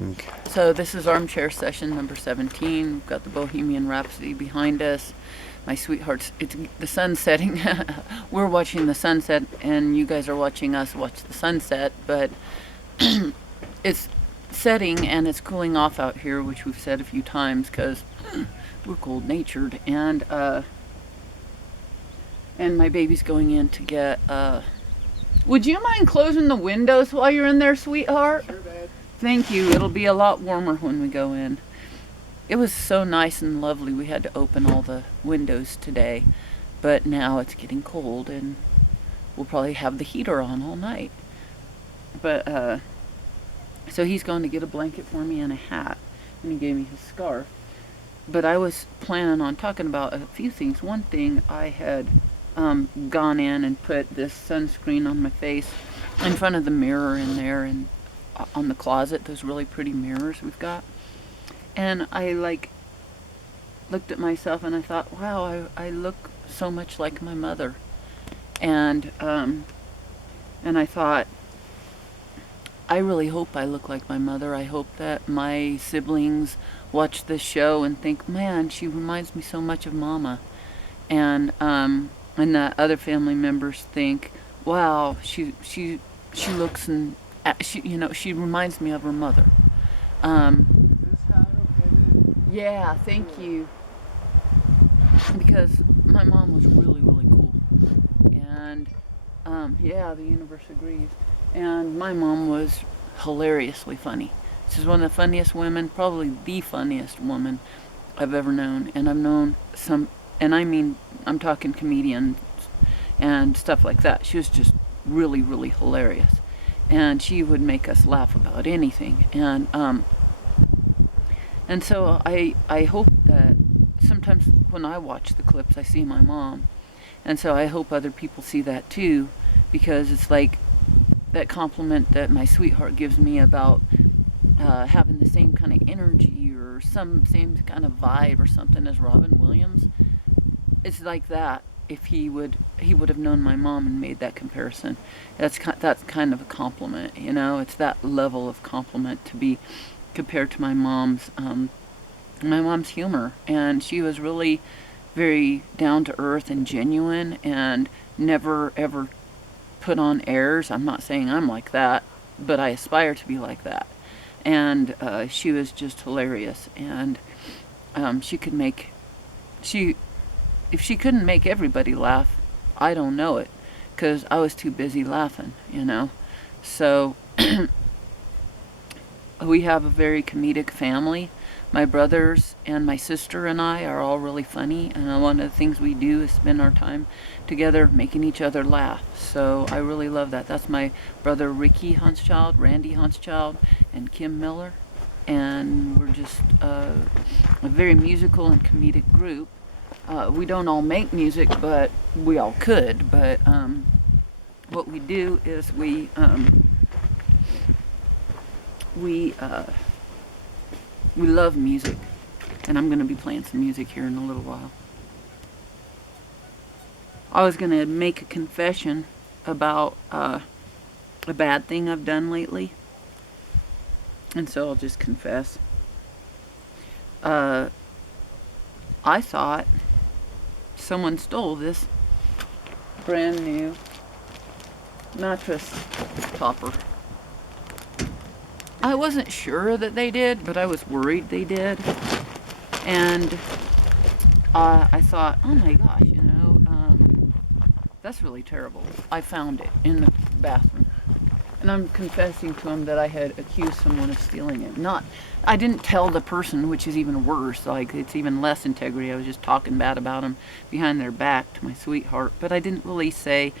Okay. So this is Armchair Session number 17. We've got the Bohemian Rhapsody behind us. My sweethearts, it's the sun setting. We're watching the sunset, and you guys are watching us watch the sunset. But it's setting and it's cooling off out here, which we've said a few times because we're cold-natured. And my baby's going in to get. Would you mind closing the windows while you're in there, sweetheart? Sure, babe. Thank you. It'll be a lot warmer when we go in. It was so nice and lovely. We had to open all the windows today, but now it's getting cold and we'll probably have the heater on all night. But so he's going to get a blanket for me and a hat, and he gave me his scarf. But I was planning on talking about a few things. One thing, I had gone in and put this sunscreen on my face in front of the mirror in there and on the closet, those really pretty mirrors we've got. And I looked at myself and I thought, wow, I look so much like my mother. And I thought, I really hope I look like my mother. I hope that my siblings watch this show and think, man, she reminds me so much of Mama. And that other family members think, wow, she looks and she reminds me of her mother. Um, Is this hat okay, babe? yeah, thank you. Because my mom was really, really cool. And yeah, the universe agrees. And my mom was hilariously funny. She's one of the funniest women, probably the funniest woman I've ever known. And I've known some, and I mean, I'm talking comedians and stuff like that. She was just really, really hilarious. And she would make us laugh about anything. And so I hope that sometimes when I watch the clips, I see my mom. And so I hope other people see that too, because it's like that compliment that my sweetheart gives me about having the same kind of energy or some same kind of vibe or something as Robin Williams. It's like that. If he would have known my mom and made that comparison. That's kind of a compliment, you know. It's that level of compliment to be compared to my mom's humor, and she was really very down to earth and genuine and never ever put on airs. I'm not saying I'm like that, but I aspire to be like that. And she was just hilarious, and she could make she if she couldn't make everybody laugh, I don't know it, because I was too busy laughing, you know. So we have a very comedic family. My brothers and my sister and I are all really funny, and one of the things we do is spend our time together making each other laugh. So I really love that. That's my brother Ricky Hanschild, Randy Hanschild, and Kim Miller. And we're just a very musical and comedic group. We don't all make music, but we all could. But what we do is we love music, and I'm going to be playing some music here in a little while. I was going to make a confession about a bad thing I've done lately, and so I'll just confess. I thought someone stole this brand new mattress topper. I wasn't sure that they did, but I was worried they did. And I thought, oh my gosh, that's really terrible. I found it in the bathroom. And I'm confessing to him that I had accused someone of stealing it. I didn't tell the person, which is even worse. Like, it's even less integrity. I was just talking bad about them behind their back to my sweetheart. But I didn't really say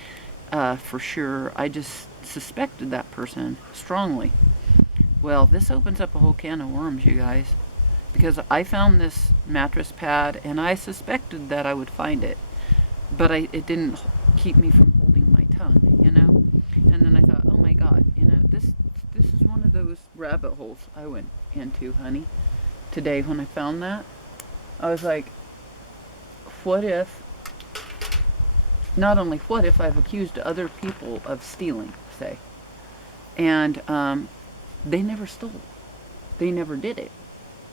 for sure. I just suspected that person strongly. Well, this opens up a whole can of worms, you guys, because I found this mattress pad and I suspected that I would find it, but it didn't keep me from holding my tongue, you know. And then I thought, oh my God, this is one of those rabbit holes I went into, honey, today when I found that. I was like, what if? Not only what if I've accused other people of stealing, say, and they never stole. they never did it.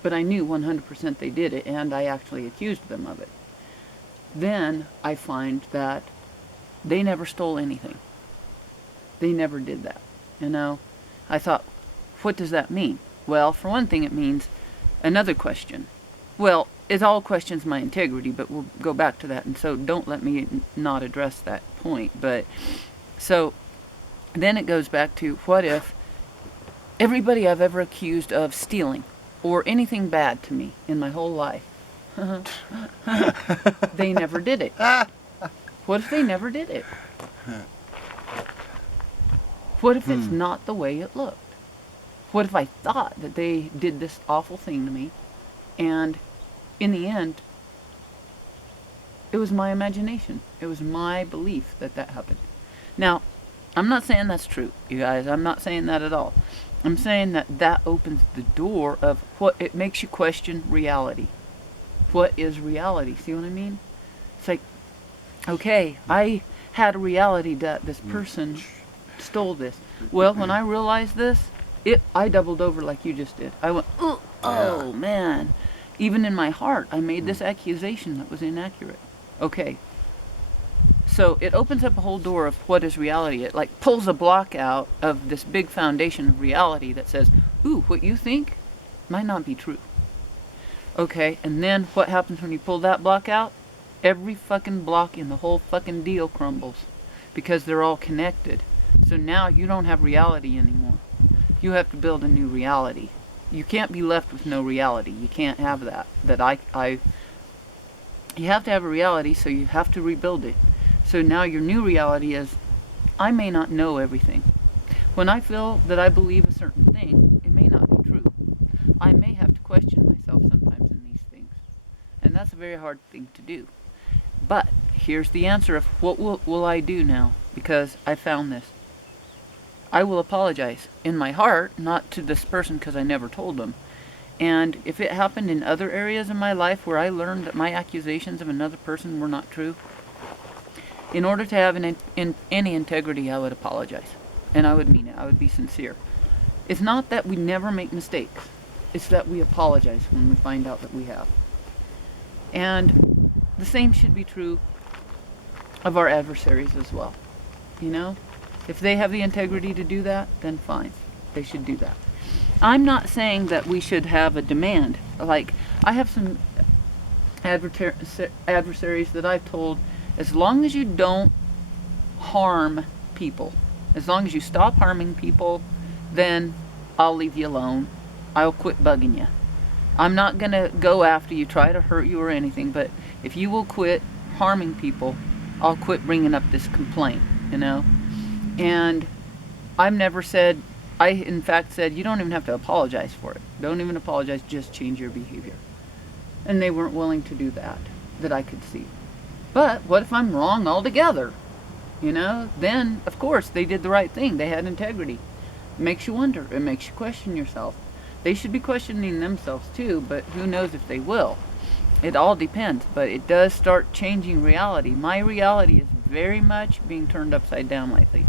But I knew 100% they did it, and I actually accused them of it. Then I find that they never stole anything. They never did that. You know, I thought, what does that mean? Well, for one thing, it means another question. Well, it all questions my integrity, but we'll go back to that. And so don't let me not address that point. But so then it goes back to, what if everybody I've ever accused of stealing or anything bad to me in my whole life, they never did it? What if they never did it? What if it's not the way it looked? What if I thought that they did this awful thing to me, and in the end, it was my imagination. It was my belief that that happened. Now, I'm not saying that's true, you guys. I'm not saying that at all. I'm saying that that opens the door of what it makes you question reality. What is reality? See what I mean? It's like, okay, I had a reality that this person stole this. Well, when I realized this, I doubled over like you just did. I went, oh man. Even in my heart, I made this accusation that was inaccurate. Okay. So it opens up a whole door of what is reality. It like pulls a block out of this big foundation of reality that says, ooh, what you think might not be true. Okay, and then what happens when you pull that block out? Every fucking block in the whole fucking deal crumbles because they're all connected. So now you don't have reality anymore. You have to build a new reality. You can't be left with no reality. You can't have that. You have to have a reality, so you have to rebuild it. So now your new reality is, I may not know everything. When I feel that I believe a certain thing, it may not be true. I may have to question myself sometimes in these things. And that's a very hard thing to do. But here's the answer of what will I do now? Because I found this. I will apologize in my heart, not to this person because I never told them. And if it happened in other areas in my life where I learned that my accusations of another person were not true, in order to have any integrity, I would apologize. And I would mean it. I would be sincere. It's not that we never make mistakes. It's that we apologize when we find out that we have. And the same should be true of our adversaries as well. You know? If they have the integrity to do that, then fine. They should do that. I'm not saying that we should have a demand. Like, I have some adversaries that I've told, as long as you don't harm people, as long as you stop harming people, then I'll leave you alone. I'll quit bugging you. I'm not going to go after you, try to hurt you or anything, but if you will quit harming people, I'll quit bringing up this complaint, you know? And I've never said, I in fact said, you don't even have to apologize for it. Don't even apologize, just change your behavior. And they weren't willing to do that I could see. But what if I'm wrong altogether? You know, then of course they did the right thing. They had integrity. It makes you wonder. It makes you question yourself. They should be questioning themselves too, but who knows if they will. It all depends, but it does start changing reality. My reality is very much being turned upside down lately.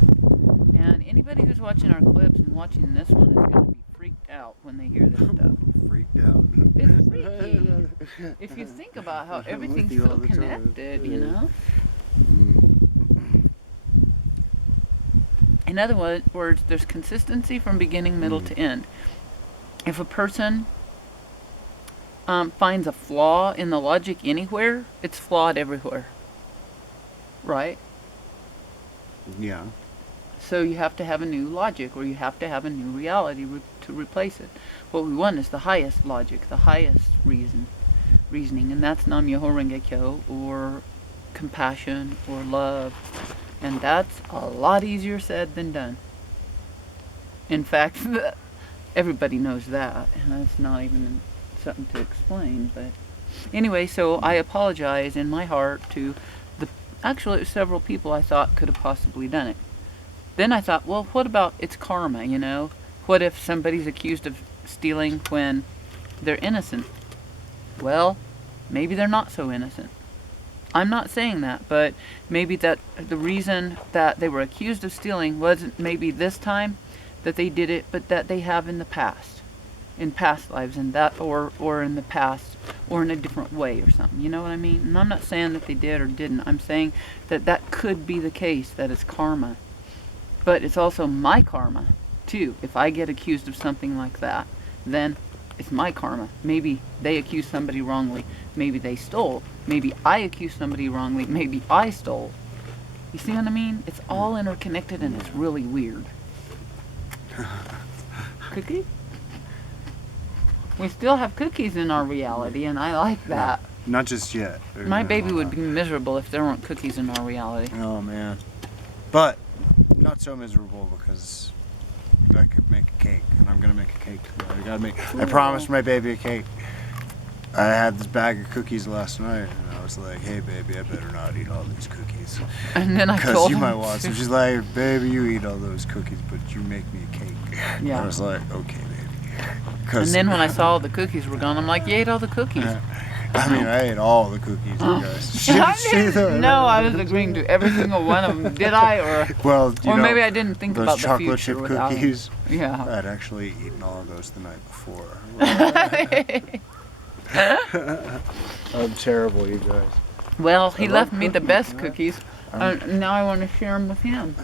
And anybody who's watching our clips and watching this one is going to be freaked out when they hear this stuff. Freaked out. It's freaky. If you think about how everything's so connected, you know? In other words, there's consistency from beginning, middle to end. If a person finds a flaw in the logic anywhere, it's flawed everywhere. Right? Yeah. So you have to have a new logic, or you have to have a new reality to replace it. What we want is the highest logic, the highest reasoning, and that's Nam Myoho Renge Kyo, or compassion, or love. And that's a lot easier said than done. In fact, everybody knows that, and that's not even something to explain. But anyway, so I apologize in my heart to actually it was several people I thought could have possibly done it. Then I thought, well, what about it's karma, you know? What if somebody's accused of stealing when they're innocent? Well, maybe they're not so innocent. I'm not saying that, but maybe that the reason that they were accused of stealing wasn't maybe this time that they did it, but that they have in the past. in past lives, and that, or in the past, or in a different way or something. You know what I mean? And I'm not saying that they did or didn't. I'm saying that that could be the case, that it's karma. But it's also my karma, too. If I get accused of something like that, then it's my karma. Maybe they accused somebody wrongly. Maybe they stole. Maybe I accused somebody wrongly. Maybe I stole. You see what I mean? It's all interconnected, and it's really weird. Cookie? We still have cookies in our reality, and I like that. Not just yet. My baby would be miserable if there weren't cookies in our reality. Oh, man. But not so miserable, because I could make a cake, and I'm gonna make a cake tonight. I promised my baby a cake. I had this bag of cookies last night, and I was like, "Hey, baby, I better not eat all these cookies." And then I told because you him might want some. She's like, "Baby, you eat all those cookies, but you make me a cake." Yeah. I was like, "Okay, baby." And then when I saw all the cookies were gone, I'm like, "You ate all the cookies." I mean, I ate all the cookies, you guys. No, I was agreeing to every single one of them. Did I? Or well, or maybe I didn't think about the chocolate future chip without cookies. it. Yeah. I'd actually eaten all of those the night before. I'm terrible, you guys. Well, he left me the best cookies. Now I want to share them with him.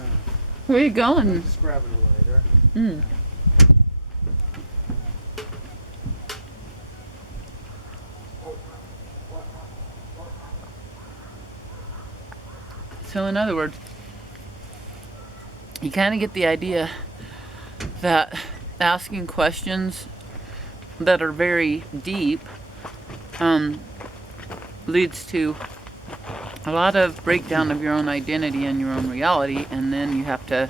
Where are you going? Just grabbing a lighter. Mm. So in other words, you kind of get the idea that asking questions that are very deep leads to a lot of breakdown of your own identity and your own reality, and then you have to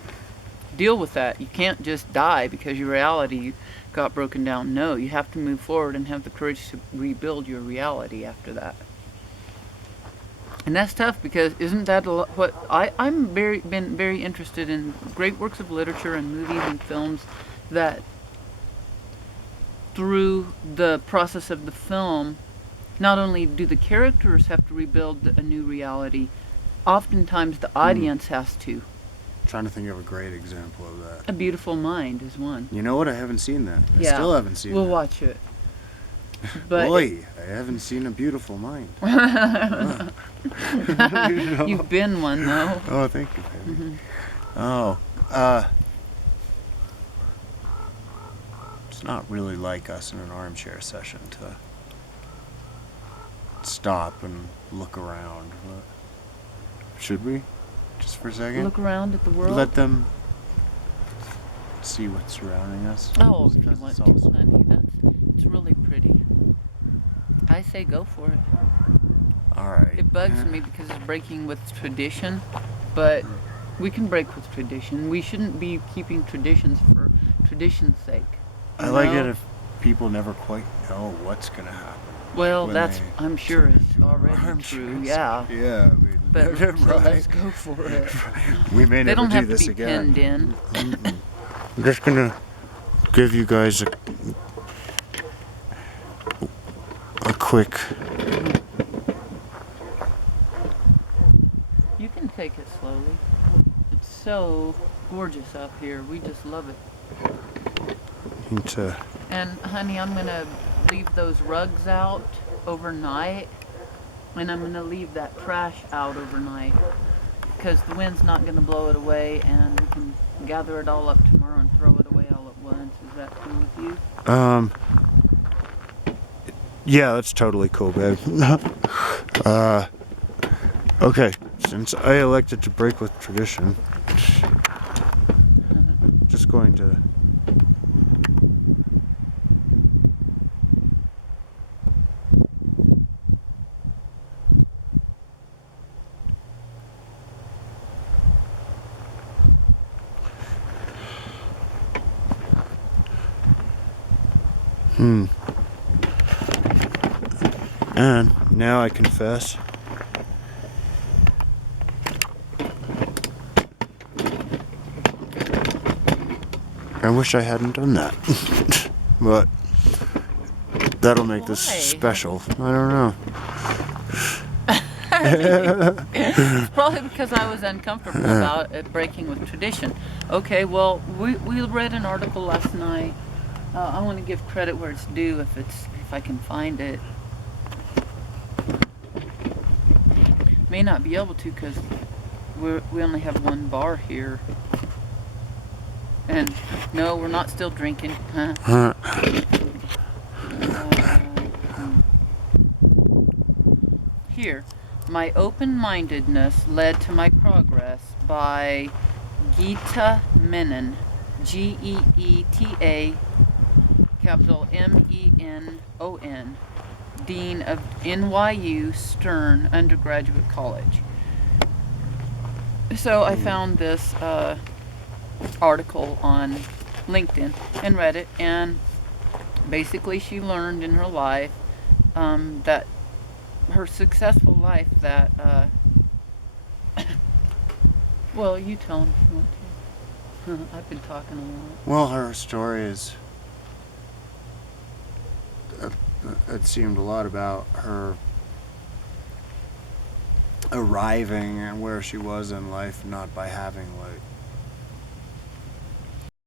deal with that. You can't just die because your reality got broken down. No, you have to move forward and have the courage to rebuild your reality after that. And that's tough, because isn't that what I'm been very interested in great works of literature and movies and films that through the process of the film, not only do the characters have to rebuild a new reality, oftentimes the audience has to. Trying to think of a great example of that. A Beautiful Mind is one. You know what? I haven't seen that. I Yeah. still haven't seen We'll that. watch it. But Boy, I haven't seen A Beautiful Mind. You've been one, though. Oh, thank you, baby. Mm-hmm. Oh, it's not really like us in an armchair session to stop and look around. Should we? Just for a second? Look around at the world. Let them see what's surrounding us. Oh, if you Because want it's to, awesome. honey. It's really pretty. I say go for it. All right. It bugs me because it's breaking with tradition, but we can break with tradition. We shouldn't be keeping traditions for tradition's sake. I like it if people never quite know what's gonna happen. Well, when that's, they I'm sure, turn it's into an already armchair true. session. Yeah. Yeah. I mean, But so right. let's go for it. We may They never don't do have to this be again. pinned in. I'm just gonna give you guys a quick. You can take it slowly. It's so gorgeous up here. We just love it. Into. And honey, I'm gonna leave those rugs out overnight, and I'm gonna leave that trash out overnight, because the wind's not gonna blow it away, and we can gather it all up tomorrow and throw it away all at once. Is that cool with you? Yeah, that's totally cool, babe. Okay, since I elected to break with tradition, just going to. And now I confess. I wish I hadn't done that. But that'll make this Why? special. I don't know. It's probably because I was uncomfortable about it breaking with tradition. Okay, well, we read an article last night I want to give credit where it's due if I can find it. May not be able to because we only have one bar here. And no, we're not still drinking. Here, my open-mindedness led to my progress by Geeta Menon, Geeta, capital Menon, Dean of NYU Stern Undergraduate College. So I found this article on LinkedIn and read it, and basically she learned in her life that her successful life that well, you tell them if you want to. I've been talking a lot. Well, her story is it seemed a lot about her arriving and where she was in life, not by having like